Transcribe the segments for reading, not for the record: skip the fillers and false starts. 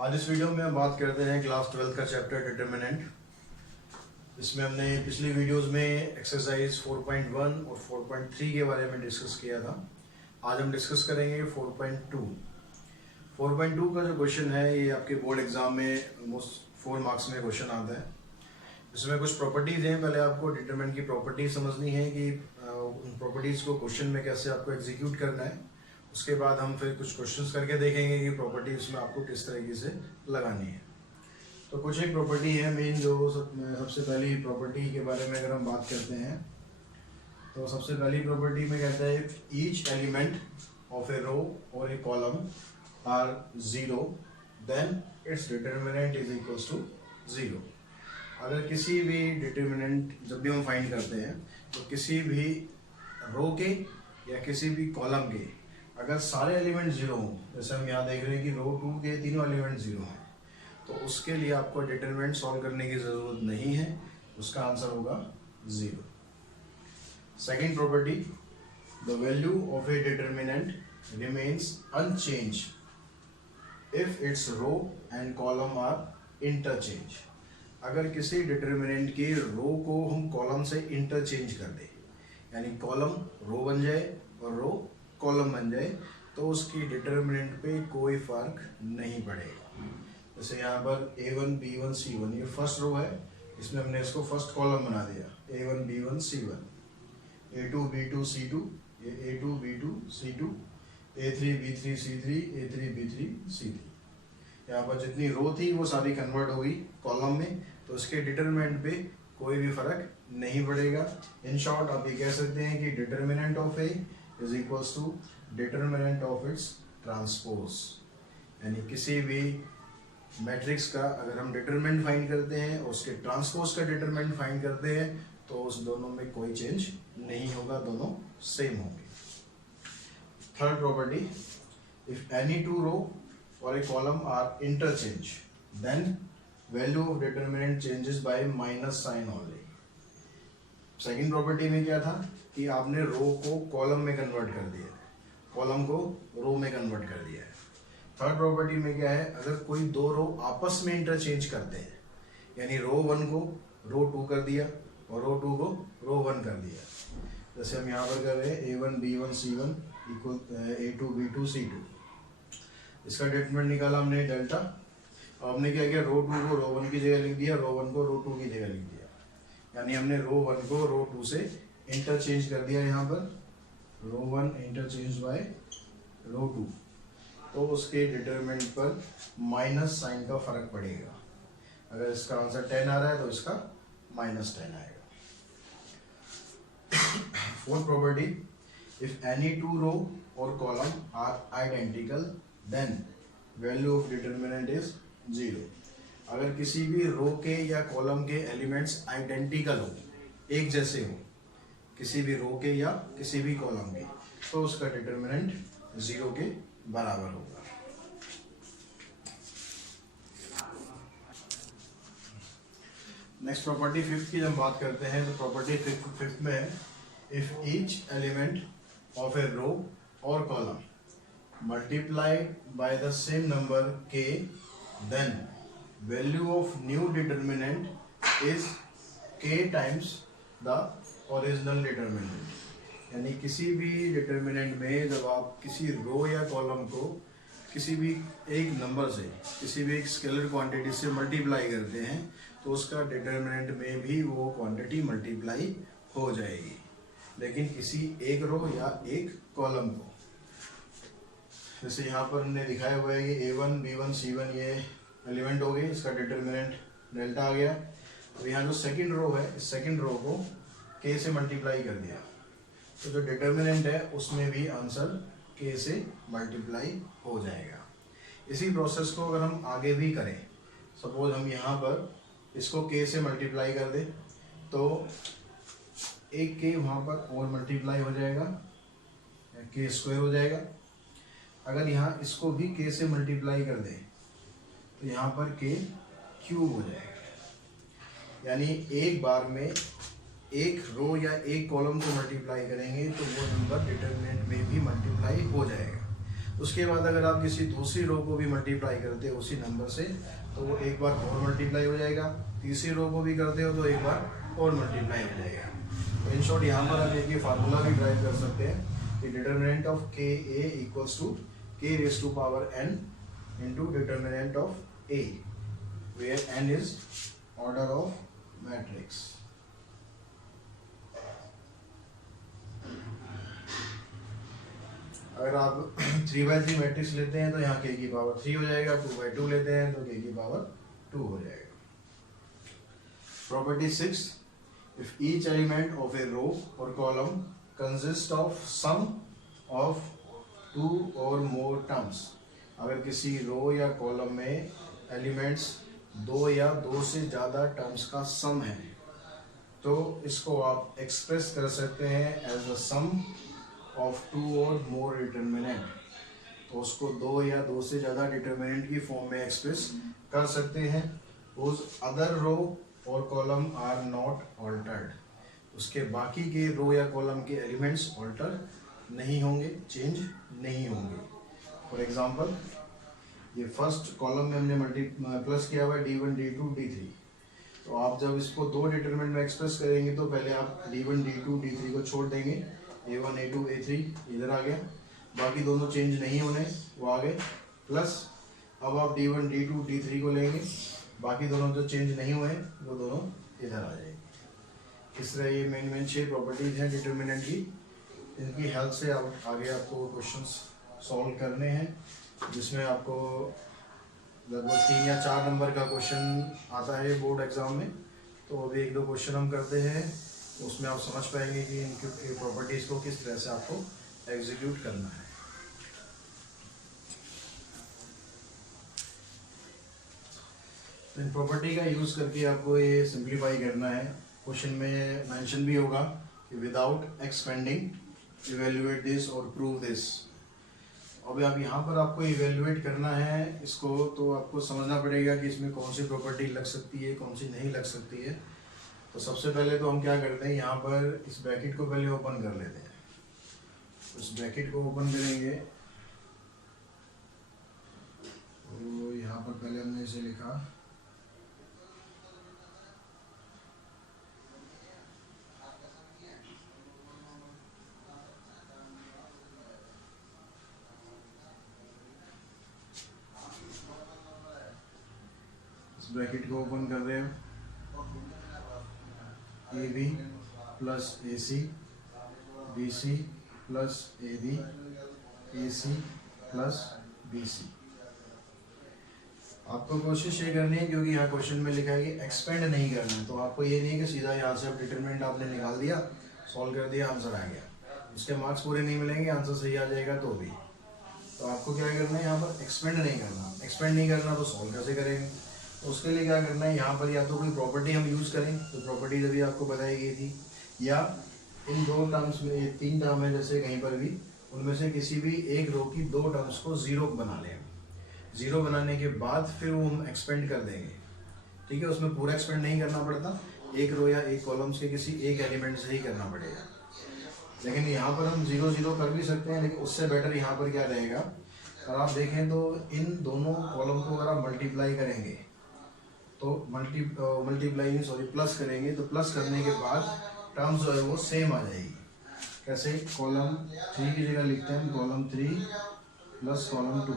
आज इस वीडियो में हम बात करते हैं क्लास 12 का चैप्टर डिटर्मिनेंट। इसमें हमने पिछली वीडियोस में एक्सरसाइज 4.1 और 4.3 के बारे में डिस्कस किया था। आज हम डिस्कस करेंगे 4.2। 4.2 का जो क्वेश्चन है ये आपके बोर्ड एग्जाम में ऑलमोस्ट 4 मार्क्स में क्वेश्चन आता है। इसमें कुछ प्रॉपर्टीज हैं, पहले आपको डिटरमिनेंट की प्रॉपर्टीज समझनी है कि उन प्रॉपर्टीज को क्वेश्चन में कैसे आपको एग्जीक्यूट करना है। उसके बाद हम फिर कुछ क्वेश्चंस करके देखेंगे कि प्रॉपर्टीज में आपको किस तरीके से लगानी है। तो कुछ एक प्रॉपर्टी है मेन, जो सबसे पहली प्रॉपर्टी के बारे में अगर हम बात करते हैं तो सबसे पहली प्रॉपर्टी में कहता है each element of a row और a column are zero then its determinant is equals to zero. अगर किसी भी डिटरमिनेंट जब भी हम फाइंड करते हैं तो किसी भी रो के या किसी भी कॉलम के अगर सारे एलिमेंट जीरो हों, जैसे हम यहाँ देख रहे हैं कि रो 2 के तीनों एलिमेंट जीरो हैं, तो उसके लिए आपको डिटरमिनेंट सॉल्व करने की ज़रूरत नहीं है, उसका आंसर होगा zero. Second property, the value of a determinant remains unchange if its row and column are interchange. अगर किसी डिटरमिनेंट के रो को हम कॉलम से इंटरचेंज कर दें, यानी कॉलम रो बन जाए और रो कॉलम बन जाए, तो उसकी डिटरमिनेंट पे कोई फर्क नहीं पड़ेगा। जैसे यहाँ पर A1 B1 C1 ये फर्स्ट रो है, इसमें हमने इसको फर्स्ट कॉलम बना दिया A1 B1 C1, A2 B2 C2 ये A2 B2 C2, A3 B3 C3 A3 B3 C3। यहाँ पर जितनी रो थी वो सारी कन्वर्ट होगी कॉलम में, तो उसके डिटरमिनेंट पे कोई भी फर्क नहीं पड़ेगा। इन शॉर्ट आप ये कह सकते हैं कि determinant of A is equals to determinant of its transpose. यानी किसी भी मैट्रिक्स का अगर हम डिटरमिनेंट फाइंड करते हैं और उसके ट्रांसपोज का डिटरमिनेंट फाइंड करते हैं तो उस दोनों में कोई चेंज नहीं होगा, दोनों सेम होंगे। Third property, if any two row और a column are interchange then value of determinant changes by minus sign only. Second property में क्या था कि आपने रो को कॉलम में कन्वर्ट कर दिया, कॉलम को रो में कन्वर्ट कर दिया है। थर्ड प्रॉपर्टी में क्या है, अगर कोई दो रो आपस में इंटरचेंज करते हैं, यानी रो 1 को रो 2 कर दिया और रो 2 को रो 1 कर दिया, जैसे हम यहाँ पर कर रहे हैं A1 B1 C1 equal A2 B2 C2। इसका डिटरमिनेंट निकाला हमने डेल्टा। अब हमने क्या किया, रो 2 को रो 1 की जगह लिख दिया, रो 1 को रो 2 की जगह लिख दिया, यानी हमने रो 1 को रो 2 से इंटरचेंज कर दिया। यहाँ पर रो 1 इंटरचेंज बाय रो 2, तो उसके डिटरमिनेंट पर माइनस साइन का फर्क पड़ेगा। अगर इसका आंसर 10 आ रहा है तो इसका -10 आएगा। Fourth property, if any two row और column are identical then value of determinant is zero. अगर किसी भी रो के या कॉलम के एलिमेंट्स आइडेंटिकल हो, एक जैसे हो, किसी भी रो के या किसी भी कॉलम के, तो उसका डिटरमिनेंट जीरो के बराबर होगा। नेक्स्ट प्रॉपर्टी फिफ्थ की जब बात करते हैं तो प्रॉपर्टी फिफ्थ में है, if each element of a row और column multiplied by the same number k then value of new determinant is k times the original determinant। यानी किसी भी डिटरमिनेंट में जब आप किसी रो या कॉलम को किसी भी एक नंबर से, किसी भी एक स्केलर क्वांटिटी से मल्टीप्लाई करते हैं तो उसका डिटरमिनेंट में भी वो क्वांटिटी मल्टीप्लाई हो जाएगी, लेकिन किसी एक रो या एक कॉलम को। जैसे यहाँ पर हमने दिखाया हुआ है कि A1 B1 C1 ये एलिमेंट हो गए, इसका डिटरमिनेंट डेल्टा आ गया। अब यहाँ जो सेकंड रो है, इस सेकंड रो को k से मल्टीप्लाई कर दिया, तो जो डिटरमिनेंट है उसमें भी आंसर k से मल्टीप्लाई हो जाएगा। इसी प्रोसेस को अगर हम आगे भी करें, सपोज हम यहाँ पर इसको k से मल्टीप्लाई कर दें तो एक k वहाँ पर और मल्टीप्लाई हो जाएगा, k स्क्वायर हो जाएगा। अगर यहाँ इसको भी k से मल्टीप्लाई कर दें तो यहाँ पर k क्यूब हो जाएगा। यानी एक बार में एक रो या एक कॉलम को मल्टीप्लाई करेंगे तो वो नंबर डिटरमिनेंट में भी मल्टीप्लाई हो जाएगा। उसके बाद अगर आप किसी दूसरी रो को भी मल्टीप्लाई करते हो उसी नंबर से तो वो एक बार और मल्टीप्लाई हो जाएगा, तीसरी रो को भी करते हो तो एक बार और मल्टीप्लाई हो जाएगा। तो इन शॉर्ट यहाँ पर आप एक फार्मूला भी ड्राइव कर सकते हैं कि determinant of K A equals to K raise to power N into determinant of A where N is order of matrix. अगर आप 3/3 मैट्रिक्स लेते हैं तो यहाँ के की पावर 3 हो जाएगा, 2/2 लेते हैं तो के की पावर 2 हो जाएगा। Property 6, if each element of a row और column consist of sum of 2 और मोर टर्म्स, अगर किसी रो या कॉलम में एलिमेंट्स 2 या 2 से ज़्यादा टर्म्स का सम है तो इसको आप एक्सप्रेस कर सकते हैं एज अ सम ऑफ 2 और मोर डिटर्मिनेंट। तो उसको 2 या 2 से ज़्यादा डिटर्मिनेंट की फॉर्म में एक्सप्रेस कर सकते हैं। उस अदर रो और कॉलम आर नॉट ऑल्टर्ड, उसके बाकी के रो या कॉलम के एलिमेंट्स ऑल्टर नहीं होंगे, चेंज नहीं होंगे। फॉर एग्जांपल ये फर्स्ट कॉलम में हमने प्लस किया हुआ है d1 d2 d3, तो आप जब इसको 2 डिटरमिनेंट में एक्सप्रेस करेंगे तो पहले आप d1 d2 d3 को छोड़ देंगे, a1 a2 a3 इधर आ गया, बाकी दोनों चेंज नहीं होने वो आ गए, प्लस अब आप d1 d2 d3 को लेंगे, बाकी दोनों जो चेंज नहीं हुए वो दोनों इधर आ जाएंगे। इस तरह ये मेन 6 प्रॉपर्टीज हैं डिटर्मिनेंट की, इनकी हेल्प से आप आगे आपको क्वेश्चंस सॉल्व करने हैं, जिसमें आपको लगभग 3 या 4 नंबर का क्वेश्चन आता है बोर्ड एग्जाम में। तो अभी 1-2 क्वेश्चन हम करते हैं, उसमें आप समझ पाएंगे कि इनकी प्रॉपर्टीज़ को किस तरह से आपको एग्जीक्यूट करना है। तो इन प्रॉपर्टी का यूज़ करके आपको ये सिंप्लीफाई करना है। क्वेश्चन में मेंशन भी होगा कि विदाउट एक्सपेंडिंग इवेल्युएट दिस और प्रूव दिस। अब आप यहाँ पर आपको इवेल्युएट करना है इसको, तो आपको समझना पड़ेगा कि इसमें कौन सी प्रॉपर्टी लग सकती है, कौन सी नहीं लग सकती है। तो सबसे पहले तो हम क्या करते हैं, यहाँ पर इस ब्रैकेट को पहले ओपन कर लेते हैं। उस ब्रैकेट को ओपन करेंगे तो यहाँ पर पहले हमने इसे लिखा ब्रैकेट को ओपन कर रहे हैं, A B plus A C, B C plus A B, A C plus B C. आपको कोशिश ये करनी है, क्योंकि यहाँ क्वेश्चन में लिखा है कि एक्सपेंड नहीं करना है, तो आपको ये नहीं है कि सीधा यहाँ से आप डिटरमिनेंट आपने निकाल दिया, सॉल्व कर दिया, आंसर आ गया। उसके मार्क्स पूरे नहीं मिलेंगे, आंसर सही आ जाएगा तो भी। तो आपको क्या करना है, यहाँ पर एक्सपेंड नहीं करना। एक्सपेंड नहीं करना तो सॉल्व कैसे करेंगे, उसके लिए क्या करना है, यहाँ पर या तो कोई प्रॉपर्टी हम यूज़ करें, तो प्रॉपर्टी अभी आपको बताई गई थी, या इन 2 टर्म्स में, ये 3 टर्म है जैसे कहीं पर भी, उनमें से किसी भी एक रो की 2 टर्म्स को 0 बना लें। 0 बनाने के बाद फिर वो हम एक्सपेंड कर देंगे, ठीक है। उसमें पूरा एक्सपेंड नहीं करना पड़ता, एक रो या एक कॉलम्स के किसी एक एलिमेंट से ही करना पड़ेगा। लेकिन यहाँ पर हम 0 कर भी सकते हैं, लेकिन उससे बेटर यहाँ पर क्या रहेगा, अगर आप देखें तो इन दोनों कॉलम को अगर आप मल्टीप्लाई करेंगे तो प्लस करेंगे, तो प्लस करने के बाद टर्म्स जो है वो सेम आ जाएगी। कैसे, कॉलम 3 की जगह लिखते हैं कॉलम 3 प्लस कॉलम 2,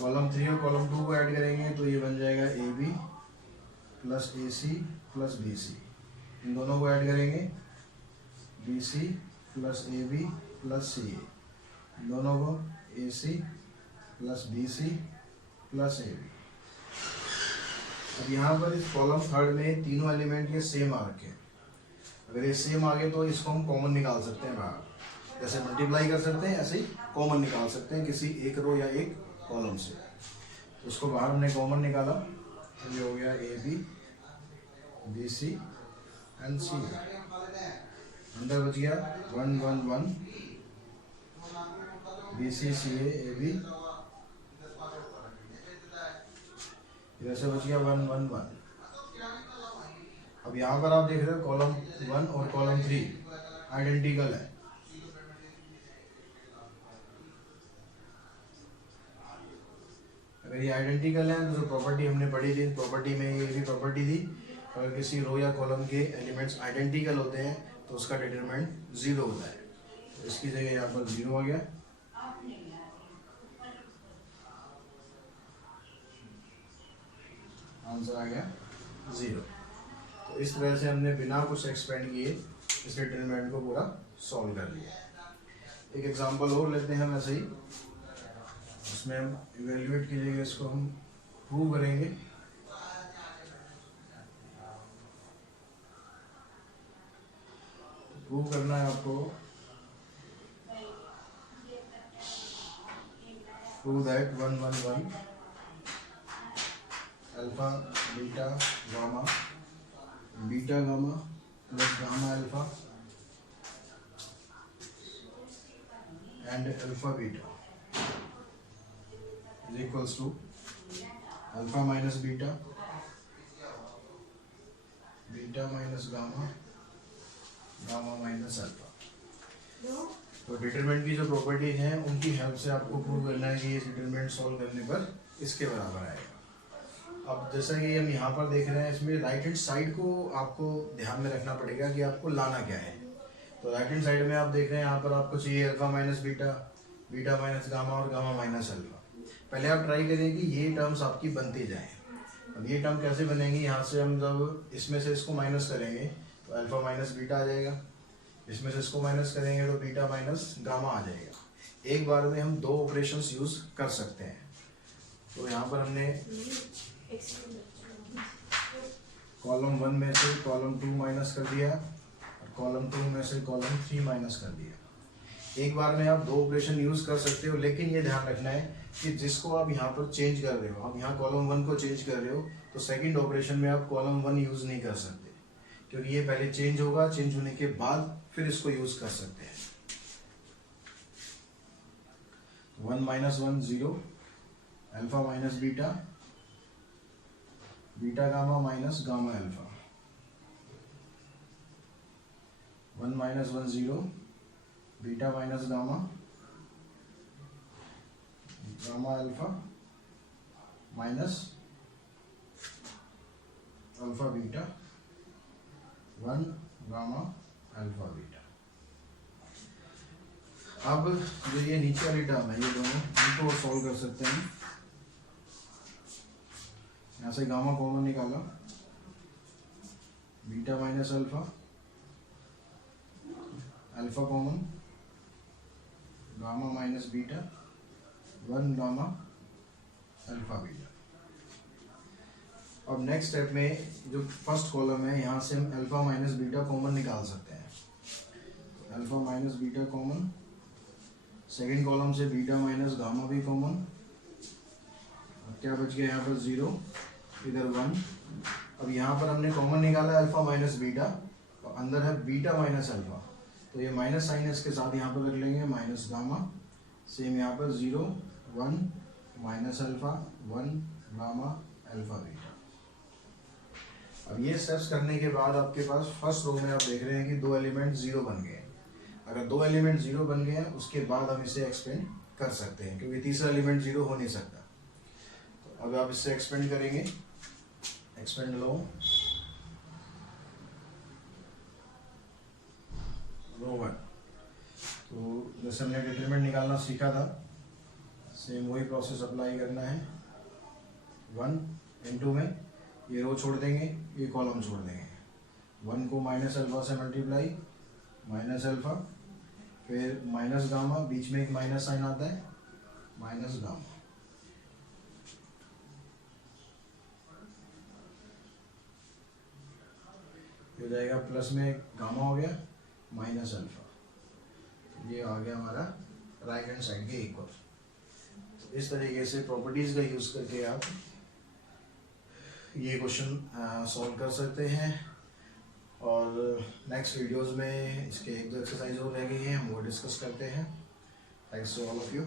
कॉलम 3 और कॉलम 2 को ऐड करेंगे तो ये बन जाएगा A B plus A C plus B C. इन दोनों को ऐड करेंगे B C plus A B plus C A, दोनों को A C plus B C plus A B. अब यहाँ पर इस कॉलम 3 में तीनों एलिमेंट ये सेम आ रखे हैं। अगर ये सेम आ गए तो इसको हम कॉमन निकाल सकते हैं बाहर, जैसे मल्टीप्लाई कर सकते हैं ऐसे ही कॉमन निकाल सकते हैं किसी एक रो या एक कॉलम से। तो उसको बाहर हमने कॉमन निकाला, तो ये हो गया A B B C and C. अंदर बच गया 1 1 1 B C C A B, इधर से बच गया 1 1 1। अब यहाँ पर आप देख रहे हो कॉलम 1 और कॉलम 3 आइडेंटिकल है। अगर ये आइडेंटिकल है तो जो प्रॉपर्टी हमने पढ़ी थी, प्रॉपर्टी में ये भी प्रॉपर्टी थी, अगर किसी रो या कॉलम के एलिमेंट्स आइडेंटिकल होते हैं तो उसका डिटरमिनेंट 0 होता है। तो इसकी जगह यहाँ पर 0 आ गया। आंसर आ गया 0। तो इस तरह से हमने बिना कुछ एक्सपेंड किए इस डिटरमिनेंट को पूरा सॉल्व कर लिया। एक एग्जांपल और लेते हैं वैसे ही, उसमें हम इवेल्युएट की जगह इसको हम प्रूव करेंगे। प्रूव करना है आपको, prove that 1 1 1 alpha beta gamma plus gamma alpha and alpha beta is equals to alpha minus beta, beta minus gamma, gamma minus alpha। तो डिटरमिनेंट की जो प्रॉपर्टी है उनकी हेल्प से आपको प्रूव करना है कि ये डिटरमिनेंट सॉल्व करने पर इसके बराबर आएगा। अब जैसा कि हम यहाँ पर देख रहे हैं, इसमें राइट हैंड साइड को आपको ध्यान में रखना पड़ेगा कि आपको लाना क्या है। तो राइट हैंड साइड में आप देख रहे हैं, यहाँ पर आपको चाहिए alpha minus beta, beta minus gamma और गामा माइनस अल्फा। पहले आप ट्राई करें कि ये टर्म्स आपकी बनती जाएं। अब ये टर्म कैसे बनेंगी, यहाँ से हम जब इसमें से इसको माइनस करेंगे तो अल्फा माइनस बीटा आ जाएगा, इसमें से इसको माइनस करेंगे तो बीटा माइनस गामा आ जाएगा। एक बार में हम 2 ऑपरेशंस यूज कर सकते हैं। तो यहाँ पर हमने कॉलम 1 में से कॉलम 2 माइनस कर दिया और कॉलम 2 में से कॉलम 3 माइनस कर दिया। एक बार में आप 2 ऑपरेशन यूज कर सकते हो, लेकिन ये ध्यान रखना है कि जिसको आप यहाँ पर चेंज कर रहे हो, आप यहाँ कॉलम 1 को चेंज कर रहे हो तो सेकंड ऑपरेशन में आप कॉलम 1 यूज नहीं कर सकते, क्योंकि ये पहले चेंज होगा, चेंज होने के बाद फिर इसको यूज कर सकते हैं। 1 minus 1 0, alpha minus beta, beta gamma minus gamma alpha. 1 minus 1 0, beta minus gamma, gamma alpha minus alpha beta, 1 gamma alpha beta. अब जो ये नीचे वाली टर्म है, ये दोनों इनको सॉल्व कर सकते हैं। यहाँ से गामा कॉमन निकाला, beta minus alpha, alpha common, gamma minus beta, 1 gamma alpha beta. अब नेक्स्ट स्टेप में जो फर्स्ट कॉलम है, यहाँ से हम अल्फा माइनस बीटा कॉमन निकाल सकते हैं। Alpha minus beta common, second column से बीटा माइनस गामा भी कॉमन। अब क्या बच गया यहाँ पर 0, इधर 1। अब यहाँ पर हमने कॉमन निकाला अल्फा माइनस बीटा और अंदर है बीटा माइनस अल्फा, तो ये माइनस साइन इसके साथ यहाँ पर कर लेंगे, माइनस गामा। सेम यहाँ पर 0 1 minus alpha 1 gamma alpha beta. अब ये स्टेप्स करने के बाद आपके पास फर्स्ट रो में आप देख रहे हैं कि 2 एलिमेंट 0 बन गए। अगर 2 एलिमेंट 0 बन गए हैं उसके बाद हम इसे एक्सपेंड कर सकते हैं, क्योंकि तीसरा एलिमेंट 0 हो नहीं सकता। तो अब आप इससे एक्सपेंड करेंगे, एक्सपेंड लो रो 1। तो जैसे हमने डिटरमिनेंट निकालना सीखा था, सेम वही प्रोसेस अप्लाई करना है। 1 इनटू में ये रो छोड़ देंगे, ये कॉलम छोड़ देंगे। 1 को माइनस अल्फा से मल्टीप्लाई, माइनस अल्फा, फिर माइनस गामा, बीच में एक माइनस साइन आता है, माइनस गामा। हो जाएगा प्लस में गामा हो गया, माइनस अल्फा। ये आ गया हमारा राइट हैंड साइड के इक्वल। तो इस तरीके से प्रॉपर्टीज का यूज करके आप ये क्वेश्चन सॉल्व कर सकते हैं। और नेक्स्ट वीडियोस में इसके 1-2 एक्सरसाइज और रह गई हैं, हम वो डिस्कस करते हैं। Thanks to all of you.